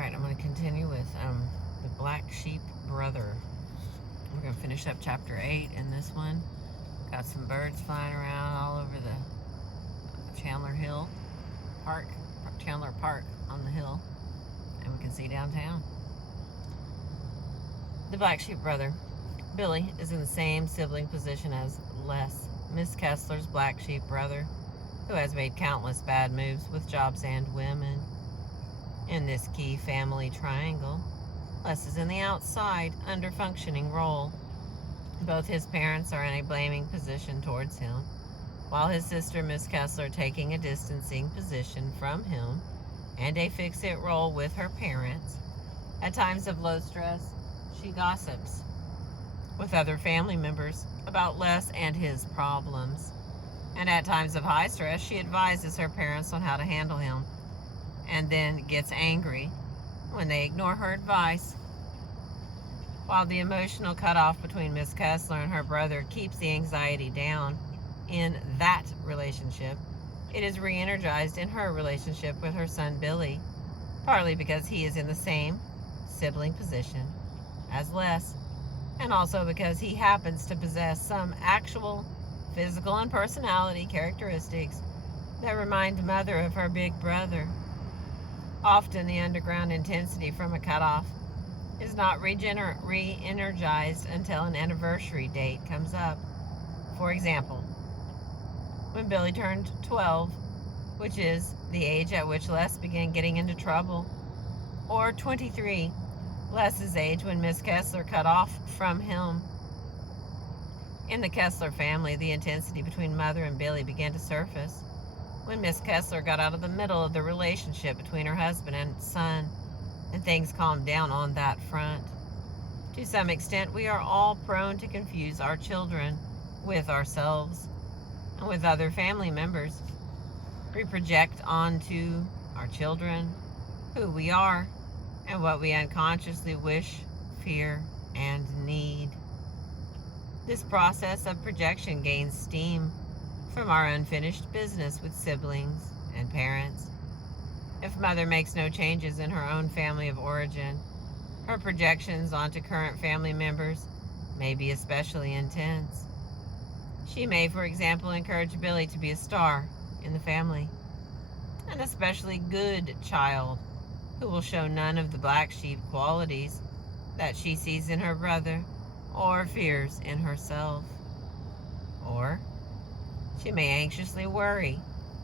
Alright, I'm going to continue with the Black Sheep Brother. We're going to finish up chapter 8 in this one. Got some birds flying around all over the Chandler Hill Park, Chandler Park on the hill. And we can see downtown. The Black Sheep Brother. Billy is in the same sibling position as Les, Miss Kessler's black sheep brother, who has made countless bad moves with jobs and women. In this key family triangle, Les is in the outside, under-functioning role. Both his parents are in a blaming position towards him, while his sister, Miss Kessler, taking a distancing position from him and a fix-it role with her parents. At times of low stress, she gossips with other family members about Les and his problems. And at times of high stress, she advises her parents on how to handle him, and then gets angry when they ignore her advice. While the emotional cutoff between Miss Kessler and her brother keeps the anxiety down in that relationship, it is re-energized in her relationship with her son Billy, partly because he is in the same sibling position as Les, and also because he happens to possess some actual physical and personality characteristics that remind Mother of her big brother. Often the underground intensity from a cutoff is not re-energized until an anniversary date comes up. For example, when Billy turned 12, which is the age at which Les began getting into trouble, or 23, Les's age when Miss Kessler cut off from him. In the Kessler family, the intensity between Mother and Billy began to surface when Miss Kessler got out of the middle of the relationship between her husband and son, and things calmed down on that front. To some extent, we are all prone to confuse our children with ourselves and with other family members. We project onto our children who we are and what we unconsciously wish, fear, and need. This process of projection gains steam from our unfinished business with siblings and parents. If Mother makes no changes in her own family of origin, her projections onto current family members may be especially intense. She may, for example, encourage Billy to be a star in the family, an especially good child who will show none of the black sheep qualities that she sees in her brother or fears in herself. Or she may anxiously worry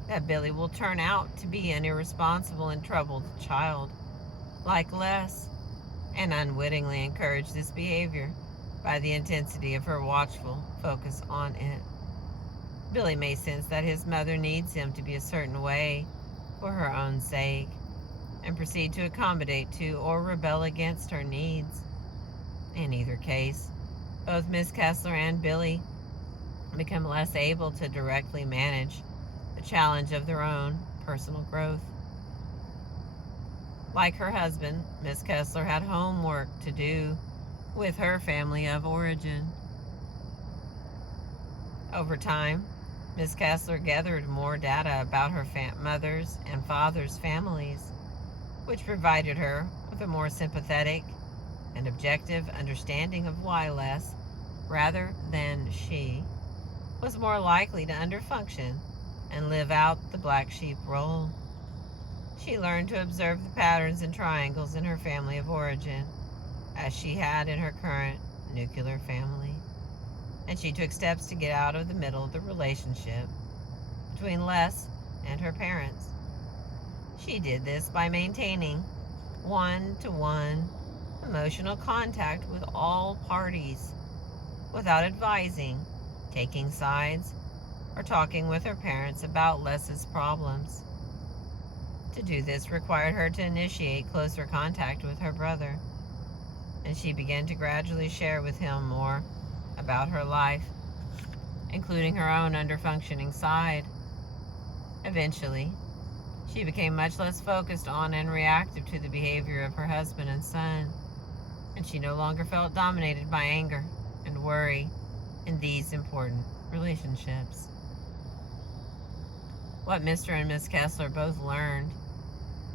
that Billy will turn out to be an irresponsible and troubled child, like Les, and unwittingly encourage this behavior by the intensity of her watchful focus on it. Billy may sense that his mother needs him to be a certain way for her own sake, and proceed to accommodate to or rebel against her needs. In either case, both Miss Kessler and Billy become less able to directly manage the challenge of their own personal growth. Like her husband, Miss Kessler had homework to do with her family of origin. Over time, Miss Kessler gathered more data about her mother's and father's families, which provided her with a more sympathetic and objective understanding of why Les, rather than she, was more likely to underfunction and live out the black sheep role. She learned to observe the patterns and triangles in her family of origin, as she had in her current nuclear family, and she took steps to get out of the middle of the relationship between Les and her parents. She did this by maintaining one-to-one emotional contact with all parties, without advising, taking sides, or talking with her parents about Les's problems. To do this required her to initiate closer contact with her brother, and she began to gradually share with him more about her life, including her own underfunctioning side. Eventually, she became much less focused on and reactive to the behavior of her husband and son, and she no longer felt dominated by anger and worry in these important relationships. What Mr. and Miss Kessler both learned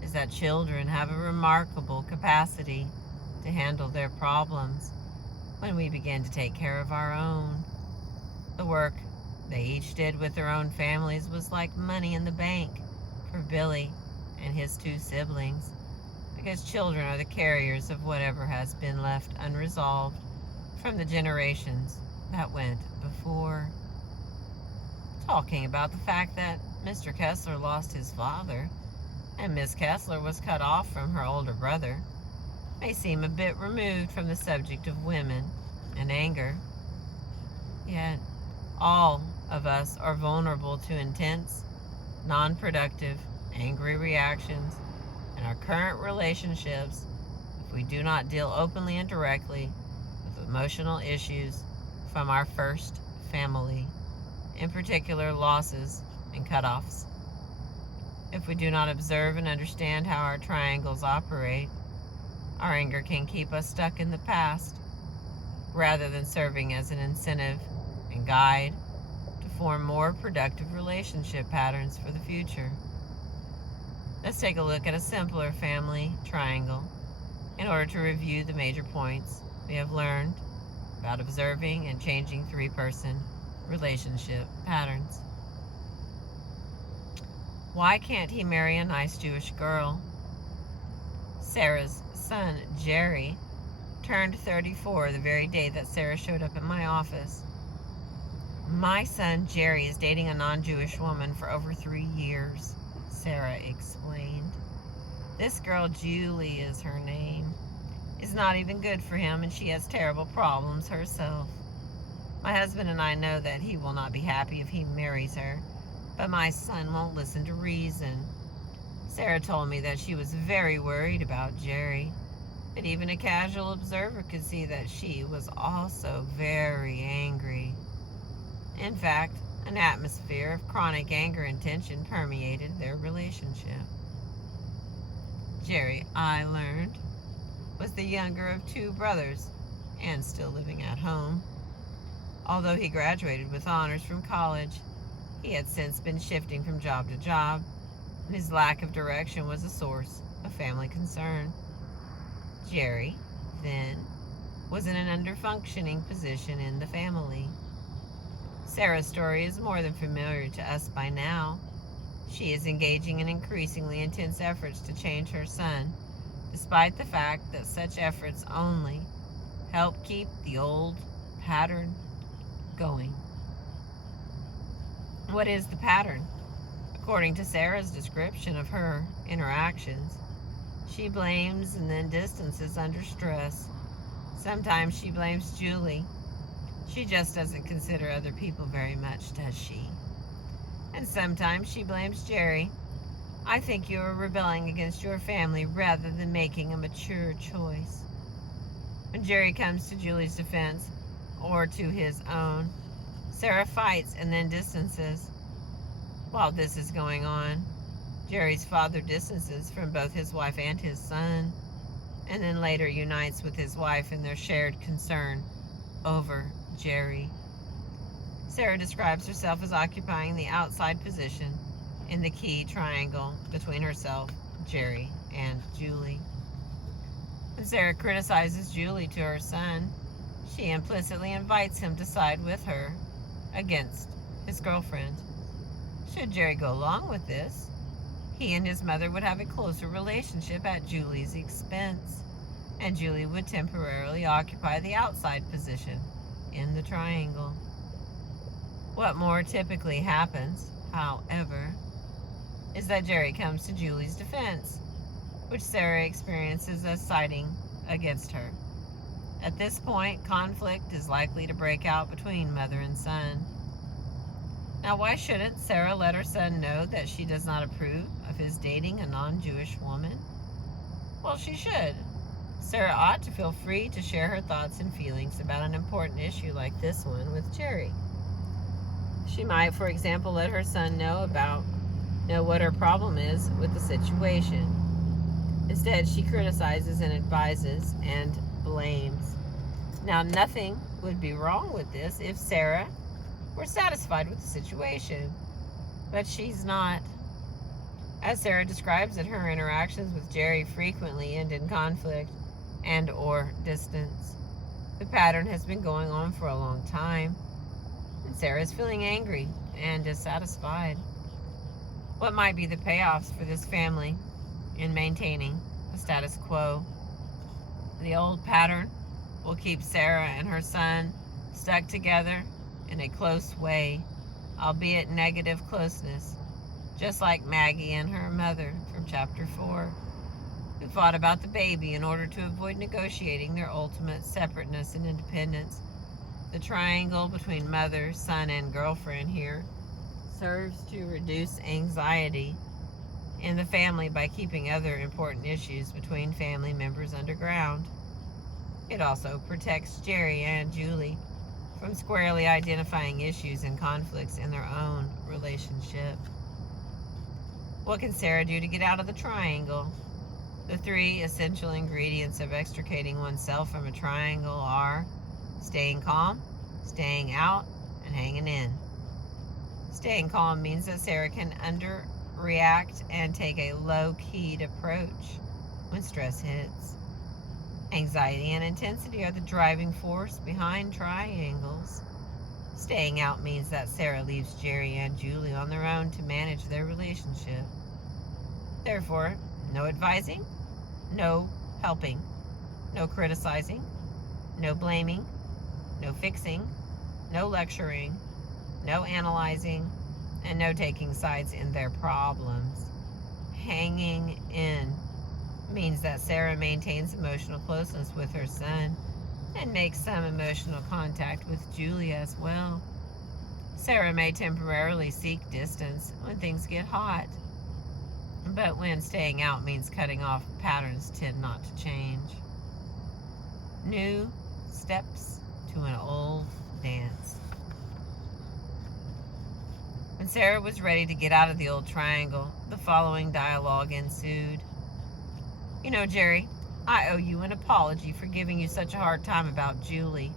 is that children have a remarkable capacity to handle their problems when we begin to take care of our own. The work they each did with their own families was like money in the bank for Billy and his two siblings, because children are the carriers of whatever has been left unresolved from the generations that went before. Talking about the fact that Mr. Kessler lost his father and Miss Kessler was cut off from her older brother may seem a bit removed from the subject of women and anger, yet all of us are vulnerable to intense, non-productive, angry reactions in our current relationships if we do not deal openly and directly with emotional issues from our first family, in particular losses and cutoffs. If we do not observe and understand how our triangles operate, our anger can keep us stuck in the past rather than serving as an incentive and guide to form more productive relationship patterns for the future. Let's take a look at a simpler family triangle in order to review the major points we have learned about observing and changing three-person relationship patterns. Why can't he marry a nice Jewish girl? Sarah's son, Jerry, turned 34 the very day that Sarah showed up at my office. My son, Jerry, is dating a non-Jewish woman for over 3 years, Sarah explained. This girl, Julie is her name, is not even good for him, and she has terrible problems herself. My husband and I know that he will not be happy if he marries her, but my son won't listen to reason. Sarah told me that she was very worried about Jerry, but even a casual observer could see that she was also very angry. In fact, an atmosphere of chronic anger and tension permeated their relationship. Jerry, I learned, was the younger of 2 brothers and still living at home. Although he graduated with honors from college, he had since been shifting from job to job, and his lack of direction was a source of family concern. Jerry, then, was in an under-functioning position in the family. Sarah's story is more than familiar to us by now. She is engaging in increasingly intense efforts to change her son, despite the fact that such efforts only help keep the old pattern going. What is the pattern? According to Sarah's description of her interactions, she blames and then distances under stress. Sometimes she blames Julie. She just doesn't consider other people very much, does she? And sometimes she blames Jerry. I think you are rebelling against your family rather than making a mature choice. When Jerry comes to Julie's defense, or to his own, Sarah fights and then distances. While this is going on, Jerry's father distances from both his wife and his son, and then later unites with his wife in their shared concern over Jerry. Sarah describes herself as occupying the outside position in the key triangle between herself, Jerry, and Julie. When Sarah criticizes Julie to her son, she implicitly invites him to side with her against his girlfriend. Should Jerry go along with this, he and his mother would have a closer relationship at Julie's expense, and Julie would temporarily occupy the outside position in the triangle. What more typically happens, however, is that Jerry comes to Julie's defense, which Sarah experiences as siding against her. At this point, conflict is likely to break out between mother and son. Now, why shouldn't Sarah let her son know that she does not approve of his dating a non-Jewish woman? Well, she should. Sarah ought to feel free to share her thoughts and feelings about an important issue like this one with Jerry. She might, for example, let her son know what her problem is with the situation. Instead, she criticizes and advises and blames. Now, nothing would be wrong with this if Sarah were satisfied with the situation, but she's not. As Sarah describes it, her interactions with Jerry frequently end in conflict and or distance. The pattern has been going on for a long time, and Sarah is feeling angry and dissatisfied. What might be the payoffs for this family in maintaining the status quo? The old pattern will keep Sarah and her son stuck together in a close way, albeit negative closeness, just like Maggie and her mother from chapter 4, who fought about the baby in order to avoid negotiating their ultimate separateness and independence. The triangle between mother, son, and girlfriend here serves to reduce anxiety in the family by keeping other important issues between family members underground. It also protects Jerry and Julie from squarely identifying issues and conflicts in their own relationship. What can Sarah do to get out of the triangle? The 3 essential ingredients of extricating oneself from a triangle are staying calm, staying out, and hanging in. Staying calm means that Sarah can underreact and take a low-keyed approach when stress hits. Anxiety and intensity are the driving force behind triangles. Staying out means that Sarah leaves Jerry and Julie on their own to manage their relationship. Therefore, no advising, no helping, no criticizing, no blaming, no fixing, no lecturing, no analyzing, and no taking sides in their problems. Hanging in means that Sarah maintains emotional closeness with her son and makes some emotional contact with Julie as well. Sarah may temporarily seek distance when things get hot, but when staying out means cutting off, patterns tend not to change. New steps to an old dance. When Sarah was ready to get out of the old triangle, the following dialogue ensued. You know, Jerry, I owe you an apology for giving you such a hard time about Julie.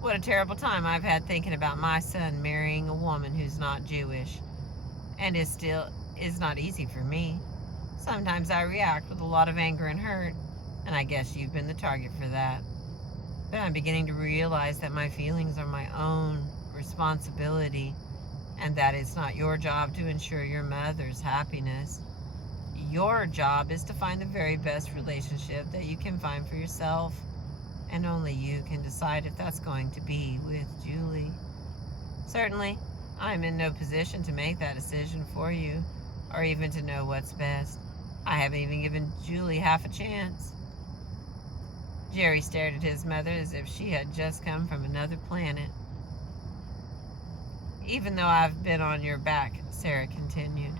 What a terrible time I've had thinking about my son marrying a woman who's not Jewish. And is not easy for me. Sometimes I react with a lot of anger and hurt, and I guess you've been the target for that. But I'm beginning to realize that my feelings are my own responsibility, and that it's not your job to ensure your mother's happiness. Your job is to find the very best relationship that you can find for yourself, and only you can decide if that's going to be with Julie. Certainly, I'm in no position to make that decision for you, or even to know what's best. I haven't even given Julie half a chance. Jerry stared at his mother as if she had just come from another planet. Even though I've been on your back, Sarah continued,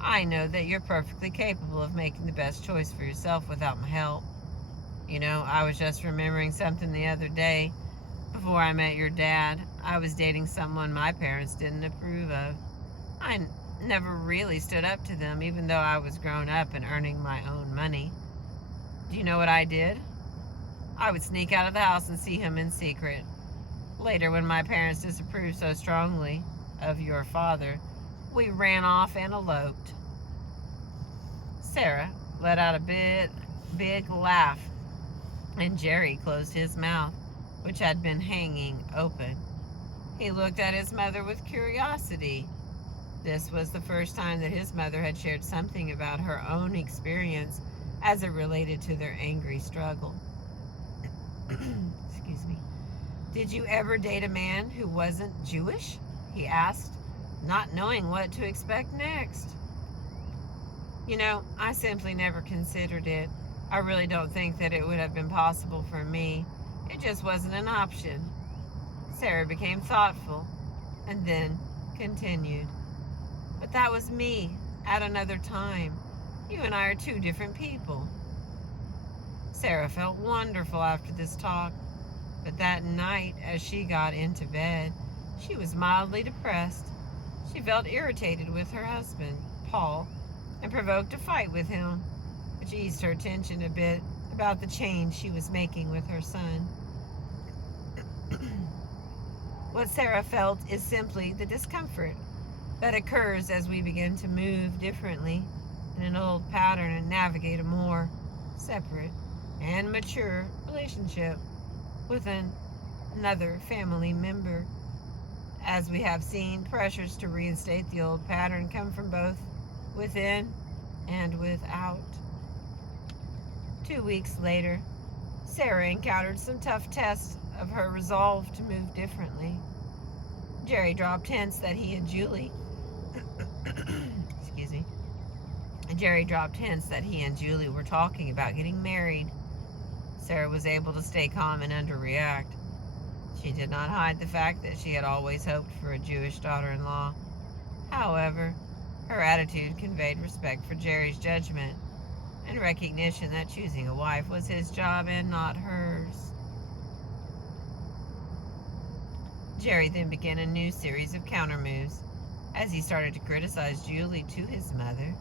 I know that you're perfectly capable of making the best choice for yourself without my help. You know, I was just remembering something the other day. Before I met your dad, I was dating someone my parents didn't approve of. I never really stood up to them, even though I was grown up and earning my own money. Do you know what I did? I would sneak out of the house and see him in secret. Later, when my parents disapproved so strongly of your father, we ran off and eloped. Sarah let out a big laugh, and Jerry closed his mouth, which had been hanging open. He looked at his mother with curiosity. This was the first time that his mother had shared something about her own experience as it related to their angry struggle. Excuse me. Did you ever date a man who wasn't Jewish? He asked, not knowing what to expect next. You know, I simply never considered it. I really don't think that it would have been possible for me. It just wasn't an option. Sarah became thoughtful and then continued. But that was me at another time. You and I are 2 different people. Sarah felt wonderful after this talk, but that night as she got into bed, she was mildly depressed. She felt irritated with her husband, Paul, and provoked a fight with him, which eased her tension a bit about the change she was making with her son. What Sarah felt is simply the discomfort that occurs as we begin to move differently in an old pattern and navigate a more separate and mature relationship with another family member. As we have seen, pressures to reinstate the old pattern come from both within and without. 2 weeks later, Sarah encountered some tough tests of her resolve to move differently. Jerry dropped hints that he and Julie excuse me. Jerry dropped hints that he and Julie were talking about getting married. Sarah was able to stay calm and underreact. She did not hide the fact that she had always hoped for a Jewish daughter-in-law. However, her attitude conveyed respect for Jerry's judgment and recognition that choosing a wife was his job and not hers. Jerry then began a new series of countermoves as he started to criticize Julie to his mother.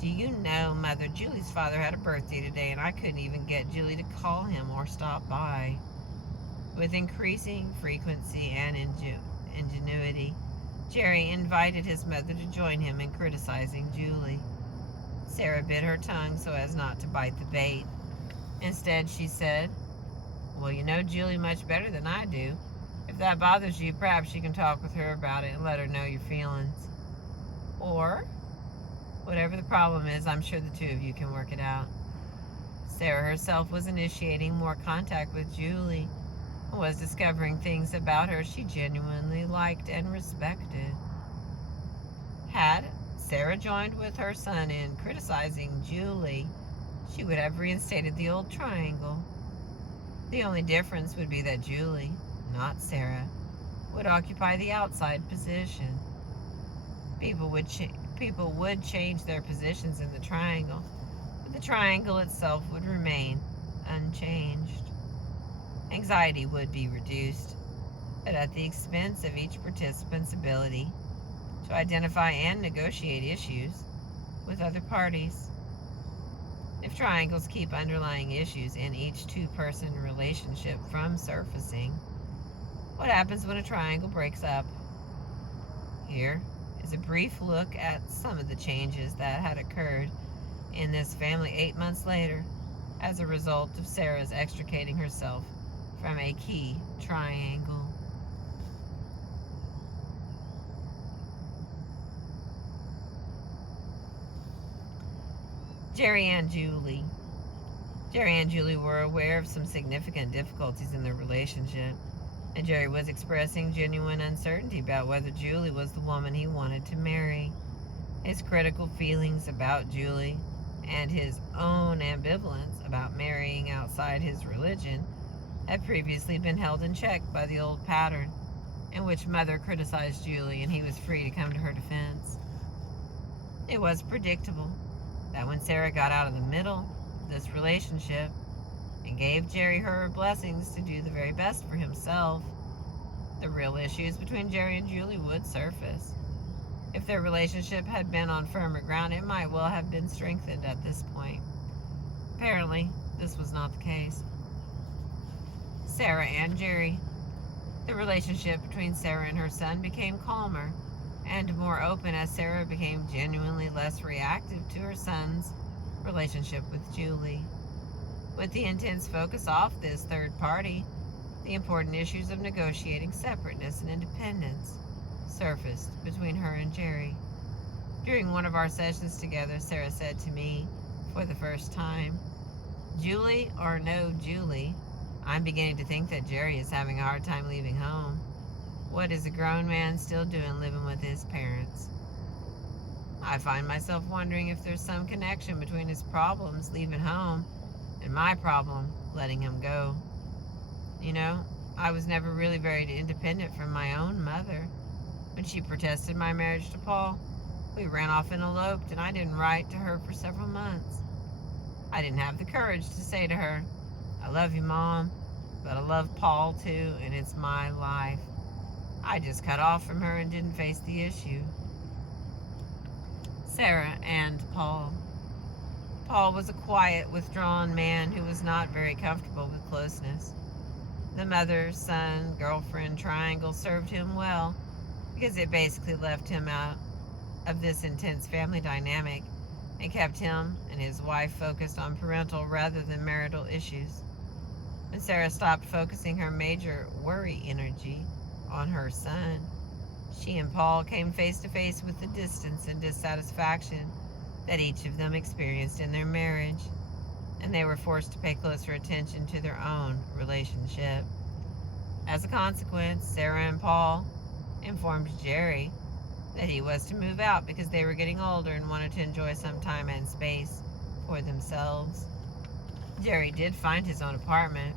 "Do you know, Mother, Julie's father had a birthday today and I couldn't even get Julie to call him or stop by." With increasing frequency and ingenuity, Jerry invited his mother to join him in criticizing Julie. Sarah bit her tongue so as not to bite the bait. Instead, she said, "Well, you know Julie much better than I do. If that bothers you, perhaps you can talk with her about it and let her know your feelings. Or, whatever the problem is, I'm sure the two of you can work it out." Sarah herself was initiating more contact with Julie and was discovering things about her she genuinely liked and respected. Had Sarah joined with her son in criticizing Julie, she would have reinstated the old triangle. The only difference would be that Julie, not Sarah, would occupy the outside position. People would change their positions in the triangle, but the triangle itself would remain unchanged. Anxiety would be reduced, but at the expense of each participant's ability to identify and negotiate issues with other parties. If triangles keep underlying issues in each two-person relationship from surfacing, what happens when a triangle breaks up? Here is a brief look at some of the changes that had occurred in this family 8 months later as a result of Sarah's extricating herself from a key triangle. Jerry and Julie. Jerry and Julie were aware of some significant difficulties in their relationship, and Jerry was expressing genuine uncertainty about whether Julie was the woman he wanted to marry. His critical feelings about Julie and his own ambivalence about marrying outside his religion had previously been held in check by the old pattern in which Mother criticized Julie and he was free to come to her defense. It was predictable that when Sarah got out of the middle of this relationship and gave Jerry her blessings to do the very best for himself, the real issues between Jerry and Julie would surface. If their relationship had been on firmer ground, it might well have been strengthened at this point. Apparently, this was not the case. Sarah and Jerry. The relationship between Sarah and her son became calmer and more open as Sarah became genuinely less reactive to her son's relationship with Julie. With the intense focus off this third party, the important issues of negotiating separateness and independence surfaced between her and Jerry. During one of our sessions together, Sarah said to me for the first time, "Julie or no Julie, I'm beginning to think that Jerry is having a hard time leaving home. What is a grown man still doing living with his parents? I find myself wondering if there's some connection between his problems leaving home and my problem letting him go. You know, I was never really very independent from my own mother. When she protested my marriage to Paul, we ran off and eloped, and I didn't write to her for several months. I didn't have the courage to say to her, 'I love you, Mom, but I love Paul too, and it's my life.' I just cut off from her and didn't face the issue." Sarah and Paul. Paul was a quiet, withdrawn man who was not very comfortable with closeness. The mother, son, girlfriend triangle served him well because it basically left him out of this intense family dynamic It kept him and his wife focused on parental rather than marital issues. When Sarah stopped focusing her major worry energy on her son, she and Paul came face to face with the distance and dissatisfaction that each of them experienced in their marriage, and they were forced to pay closer attention to their own relationship. As a consequence, Sarah and Paul informed Jerry that he was to move out because they were getting older and wanted to enjoy some time and space for themselves. Jerry did find his own apartment,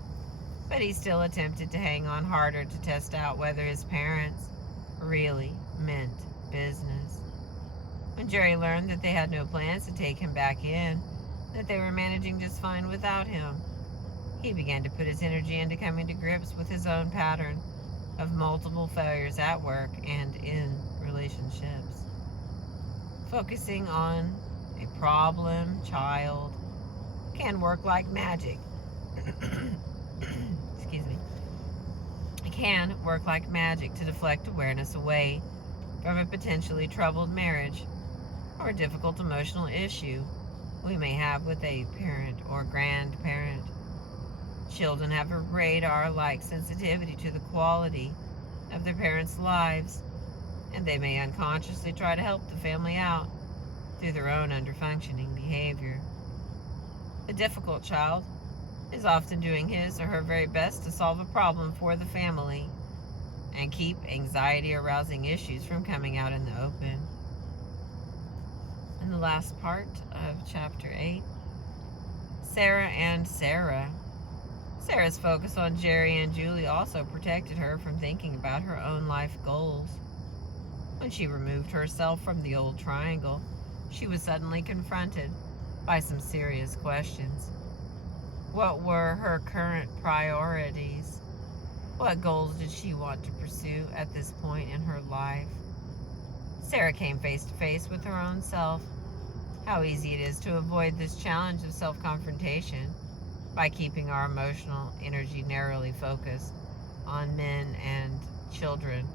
but he still attempted to hang on harder to test out whether his parents really meant business. When Jerry learned that they had no plans to take him back in, that they were managing just fine without him, he began to put his energy into coming to grips with his own pattern of multiple failures at work and in relationships. Focusing on a problem child can work like magic. Excuse me. It can work like magic to deflect awareness away from a potentially troubled marriage or a difficult emotional issue we may have with a parent or grandparent. Children have a radar-like sensitivity to the quality of their parents' lives, and they may unconsciously try to help the family out through their own underfunctioning behavior. The difficult child is often doing his or her very best to solve a problem for the family and keep anxiety-arousing issues from coming out in the open. In the last part of chapter 8, Sarah and Sarah. Sarah's focus on Jerry and Julie also protected her from thinking about her own life goals. When she removed herself from the old triangle, she was suddenly confronted by some serious questions. What were her current priorities? What goals did she want to pursue at this point in her life? Sarah came face to face with her own self. How easy it is to avoid this challenge of self-confrontation by keeping our emotional energy narrowly focused on men and children,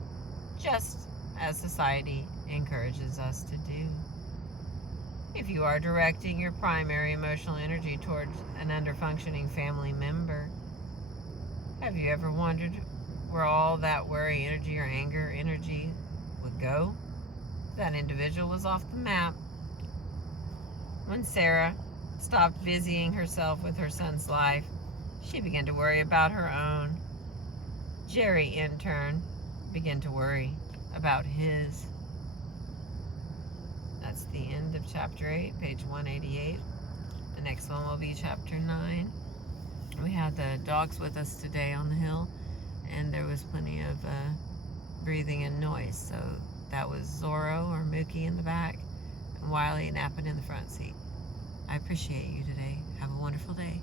just as society encourages us to do. If you are directing your primary emotional energy towards an underfunctioning family member, have you ever wondered where all that worry energy or anger energy would go? That individual was off the map. When Sarah stopped busying herself with her son's life, she began to worry about her own. Jerry, in turn, began to worry about his. That's the end of chapter 8, page 188. The next one will be chapter 9. We had the dogs with us today on the hill, and there was plenty of breathing and noise. So that was Zorro or Mookie in the back, and Wiley napping in the front seat. I appreciate you today. Have a wonderful day.